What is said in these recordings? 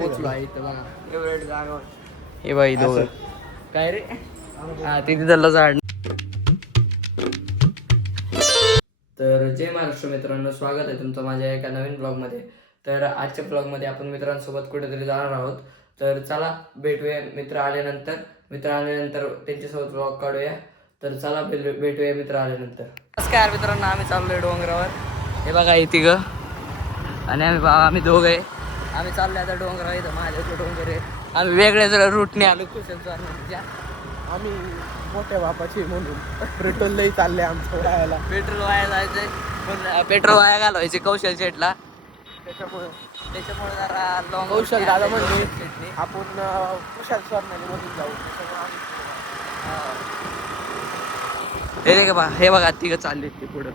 पोचलो आहे इथं बघा. एवढं जागा हे बाई दोघं काय रे हा ते तिथलं झाड. तर जय महाराष्ट्र मित्रांनो, स्वागत आहे तुमचं माझ्या एका नवीन ब्लॉगमध्ये. तर आजच्या ब्लॉगमध्ये आपण मित्रांसोबत कुठेतरी जाणार आहोत. तर चला भेटूया मित्र आल्यानंतर त्यांच्यासोबत ब्लॉग काढूया. तर चला भेटूया मित्र आल्यानंतर. नमस्कार मित्रांनो, आम्ही चाललोय डोंगरावर. हे बघा हे तिघं आणि आम्ही दोघे आम्ही चाललोय आता डोंगरावर. इथं माझ्याकडे डोंगर आहे. आम्ही वेगळ्या जरा रूटने आलो कुशलच्या. आम्ही मोठ्या बापाची म्हणून पेट्रोल लई चाललंय आमचं वायाला. पेट्रोल वाया जायचंय पण पेट्रोल वाया घालवायचे कौशल शेटला. त्याच्यामुळे जरा लॉंग कौशल दादा म्हणजे आपण कुशाल स्वर्णाने मधून जाऊ. हे बघा तिघं चालले ते पुढं.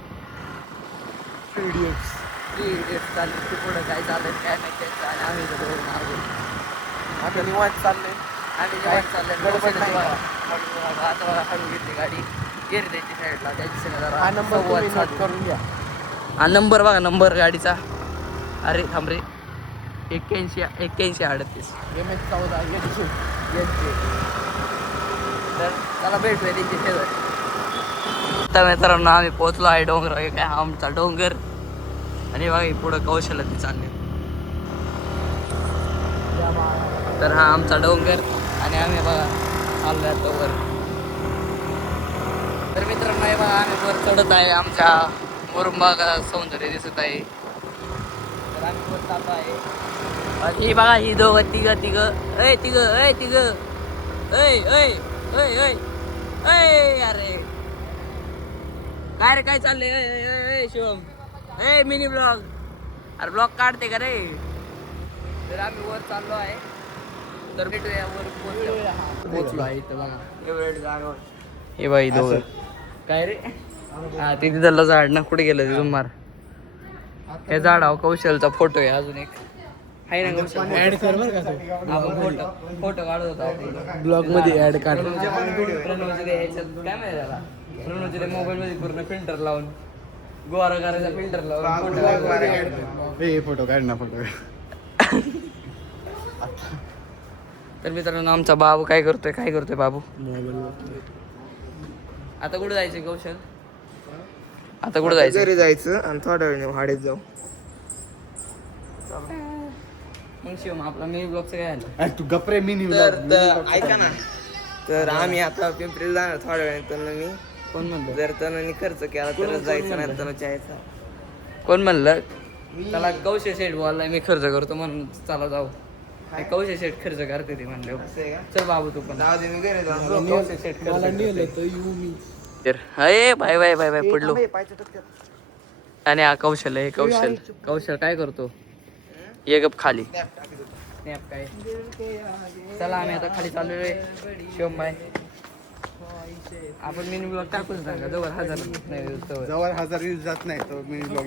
इडियट्स चालले ते पुढं. काय चाललंय काय नाही त्यांचं. आणि आम्ही इथं दोघं मागून. आता निवांत चाललंय. आम्ही जेवण चाललंय गडबड नाही. आता बघा हळू घेतली गाडी. गेली त्यांची साईडला. त्यांची सगळं जरा हा नंबर तुम्ही नोट करून घ्या. हा नंबर बघा, नंबर गाडीचा. अरे थांब रे, 8138 MS14 तर चला भेटूया त्यांची शेजारी. तर मित्रांनो आम्ही पोहोचलो आहे डोंगर. काय आमचा डोंगर. आणि बघा पुढं कौशल्य ते चालले. तर हा आमचा डोंगर आणि आम्ही बघा चाललोय आता वर. तर मित्रांनो हे बघा आम्ही वर चढत आहे. आमच्या मुरुंबा सौंदर्य दिसत आहे. तर आम्ही वर चाललो आहे. आणि ही बघा ही दोघं तिघ अरे काय रे काय चाललंय शिवम. Mini blog. अरे ब्लॉग काढते का रे. तर आम्ही वर चाललो आहे. तर भेटूया वर पोचलो आहे इथं बघा. एवढं जागा हे बाई दोघं काय रे हा ते तिथलं झाड ना. कुठे गेलं ते तुम्हाला. हे झाडावर कौशलचा फोटो आहे. अजून एक आहे ना कौशल. ऍड कर बरं का आपण फोटो काढत होता ब्लॉग मध्ये ऍड काढ. काय माहिती त्याला. प्रणवच्या मोबाईल मध्ये पूर्ण फिल्टर लावून गोरा करायचा फिल्टर लावून फोटो काढ ना फोटो. तर मित्रांनो आमचा बाबू काय करतोय बाबू. आता कुठं जायचं कौशल. आता कुठं जायचं. घरी जायचं आणि थोड्या वेळाने वाडीत जाऊ. मग शिवम आपला मिनी ब्लॉगचं काय आलं. तू गप्रे मिनी ऐका ना. तर आम्ही आता पिंपरीला जाणार थोड्या वेळाने. तर मी कोण म्हणलं. जर तनानी खर्च केला तरच जायचं, नाही तर जायचं. कोण म्हणलं. त्याला कौशल शेठ बोललाय मी खर्च करतो म्हणून चला जाऊ. कौशल शेठ खर्च करते ते म्हणले. चल बाबू तू पण. जाऊ दे, मी घरी जाऊ. कौशल शेठ मला खर्च नेलं तर येऊ मी. तर अय बाय पडलो. आणि हा कौशल आहे. कौशल काय करतो. ये गप खाली. स्नॅप काय. चला आम्ही आता खाली चाललेलो आहे. शिवम बाय आपण मिनी ब्लॉग टाकूच सांगा. जवळ 1000 व्ह्यूज जात नाही तो मिनी ब्लॉग.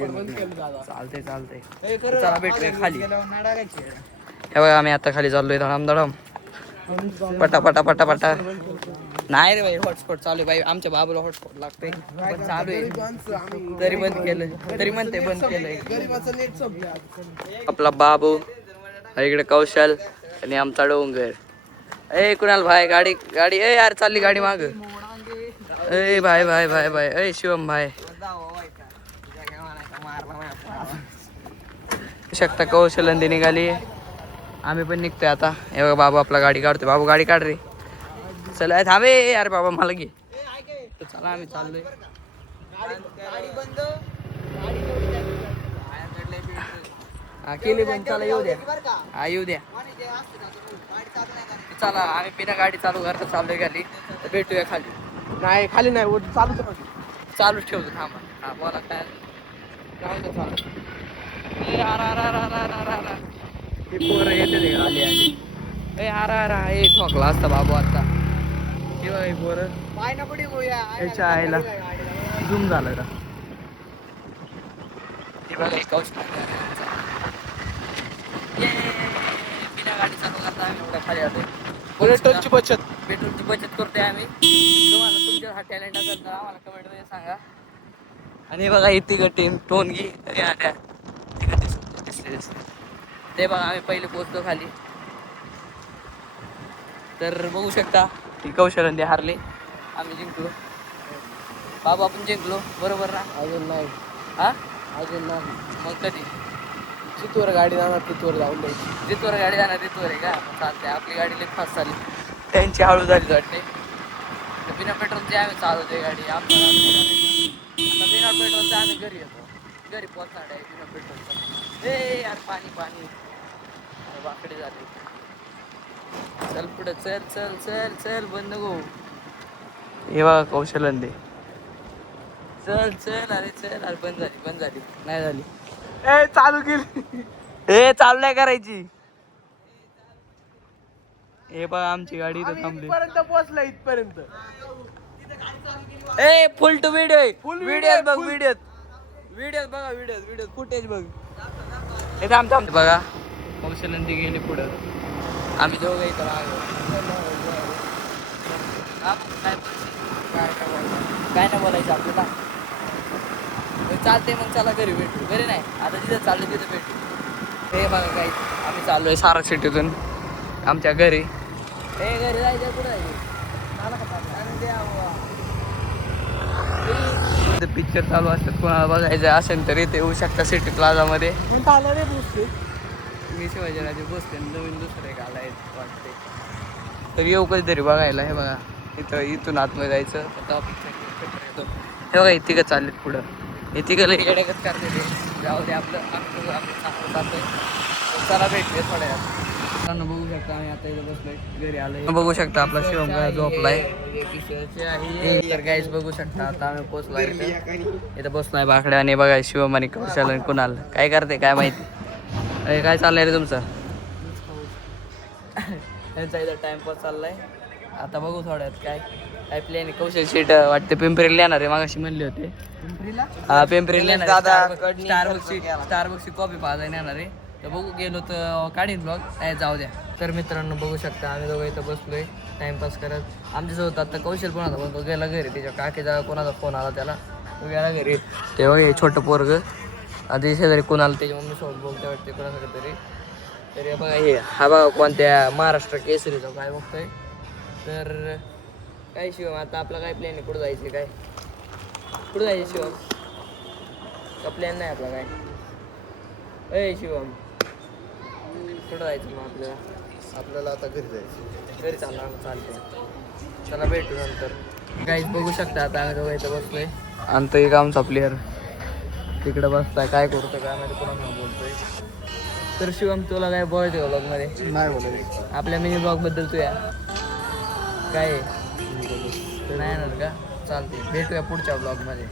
चालतंय चला भेटूया खाली. हे बघा आम्ही आता खाली चाललोय. धडम पटा नाही रे भाई. हॉटस्पॉट चालू आहे भाई. आमच्या बाबूला हॉटस्पॉट लागतंय पण चालू आहे. तरी बंद केलं. तरी म्हणते बंद केलंय. आपला बाबू इकडे कौशल आणि आमचा डोंगर. कुणाल भाई गाडी ए यार चालली गाडी माग. भाई शिवम भाई शकता. कौशल आणि निघाली. आम्ही पण निघतोय आता. हे बघा बाबू आपला गाडी काढतोय. बाबू गाडी काढ रे. चला थांबे यार बाबा मला घे. तर चला आम्ही चाललोय. हा केली पण चला येऊ द्या. हा येऊ द्या. चला आम्ही बिना गाडी चालू करता चाललोय खाली. तर भेटूया खाली. नाही खाली नाही चालूच चालूच ठेवतो थांबा. हा बोला काय चालू. हे पोरं येते ते आली. हे ठोकला असता बाबू आता. हे बघा हे पोरं याच्या आईला झूम झालं का. हे बघा एक बिना गाडी चालू करता आम्ही एवढं खाली आलोय. पेट्रोलची बचत करतोय आम्ही. तुम्हाला तुमच्या हा टॅलेंट असेल तर आम्हाला कमेंट मध्ये सांगा. आणि बघा ही तिघ टीम टोनगी दिसले. ते बघा आम्ही पहिले पोहोचलो खाली. तर बघू शकता की कौशल्य हारले, आम्ही जिंकलो. बाबा आपण जिंकलो बरोबर ना? अजून नाही, हा अजून नाही. मग कधी चितूर गाडी जाणार, चितूर जाऊन द्यायची. जिथवर गाडी जाणार तिथवर आहे का? चालते. आपली गाडी लई फास्ट चालली, त्यांची हळू झाली वाटते. तर बिना पेट्रोलची आम्ही चालवतोय गाडी. आपल्याला आता बिना पेट्रोलचं आम्ही घरी येतो. घरी पोहोचणार आहे बिना पेट्रोलचं. ए यार पाणी पाणी वाकडे झाले. चल पुढे चल चल चल चल बंद गो. हे बघा कौशल्य दे. चल चल अरे चल अरे बंद झाली नाही झाली. ए चालू केली. ए चालू नाही करायची. हे बघा आमची गाडी इथं थांबली. इथपर्यंत पोहोचला इथपर्यंत. ए full to video Full video video, बघ full. व्हिडिओ बघा व्हिडिओ फुटेज बघ. हे थांब थांब बघा कौशल्यांती गेली पुढं, आम्ही दोघं इथं राहिलो. हा, काय नाही बोलायचं आपल्याला. चालते मग चला घरी भेटू. घरी नाही आता जिथं चाललं तिथं भेटू. हे बघा काही आम्ही चाललोय सारा सिटीतून आमच्या घरी. हे घरी जायचं कुठं जायचं? पिक्चर चालू असतात, कोणाला बघायचं असेल तर इथे येऊ शकता सिटी प्लाझामध्ये. मी चालू रे बुसते. मी शिवाजीराजे बसते नवीन दुसरे घालाय वाटते. तर येऊ कधीतरी बघायला. हे बघा इथून आतमध्ये जायचं. आता येतो. हे बघा इतकं चाललेत पुढं. इतकं लई गड्यागत करते ते. जाऊ दे आपलं आम्ही आपलं चांगलं चालतंय. चला भेटूया थोड्या वेळात. बघू शकता आम्ही आता इथं बसलोय घरी आलोय. बघू शकता आपला शिवम काय झोपलाय. तर गाईज बघू शकता आता आम्ही पोहोचलोय इथं बसलोय बाकड्या. आणि बघा शिवम आणि कौशल आणि कुणाल काय करते काय माहिती. अरे काय चाललंय रे तुमचं? त्यांचा इथं टाइमपास चाललाय. आता बघू थोड्यात काय काय प्लॅन. कौशल शीट वाटते पिंपरीला येणार आहे, मागाशी म्हणले होते. हा पिंपरीला येणार आहे. स्टारबक्सची कॉफी पाहायला येणार आहे. तर बघू गेलो तर काढीन ब्लॉग. नाही जाऊ द्या. तर मित्रांनो बघू शकता आम्ही दोघं इथं बसलोय टाइमपास करत. आमच्यासोबत आता कौशल पण होता पण तो गेला घरी. त्याच्या काकीचा कोणाचा फोन आला त्याला, तो गेला घरी. तेव्हा हे छोटं पोरगं आधी शेजारी कोणाला त्याच्या मम्मीसोबत बोलते वाटते कोणाकडे तरी. तर हे बघा हे हा बघा कोणत्या महाराष्ट्र केसरीचा काय बघतोय. तर काय शिवम आता आपला काय प्लॅन आहे? कुठं जायचं काय? कुठं जायचं शिवम? का प्लॅन नाही आपला काय? अय शिवम कुठं जायचं मग आपल्याला? आपल्याला आता घरी जायचं. घरी चालणार चालते. चला भेटू नंतर. काहीच बघू शकता आता आम्ही दोघं इथं बसलोय. आणि तो एक आमचा प्लेअर तिकडे बसताय. काय करतोय काय माहिती, कोणाला बोलतोय. तर शिवम तुला काय बोलायचं का ब्लॉगमध्ये? नाही बोलायचं. आपल्या मिनी ब्लॉगबद्दल तुया काय नाही येणार का? चालते भेटूया पुढच्या ब्लॉगमध्ये.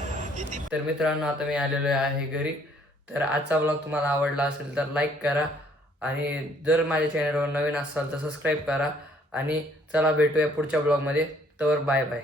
तर मित्रांनो आता मी आलेलो आहे घरी. तर आजचा ब्लॉग तुम्हाला आवडला असेल तर लाईक करा. आणि जर माझ्या चॅनलवर नवीन असाल तर सबस्क्राईब करा. आणि चला भेटूया पुढच्या ब्लॉगमध्ये. तर बाय बाय.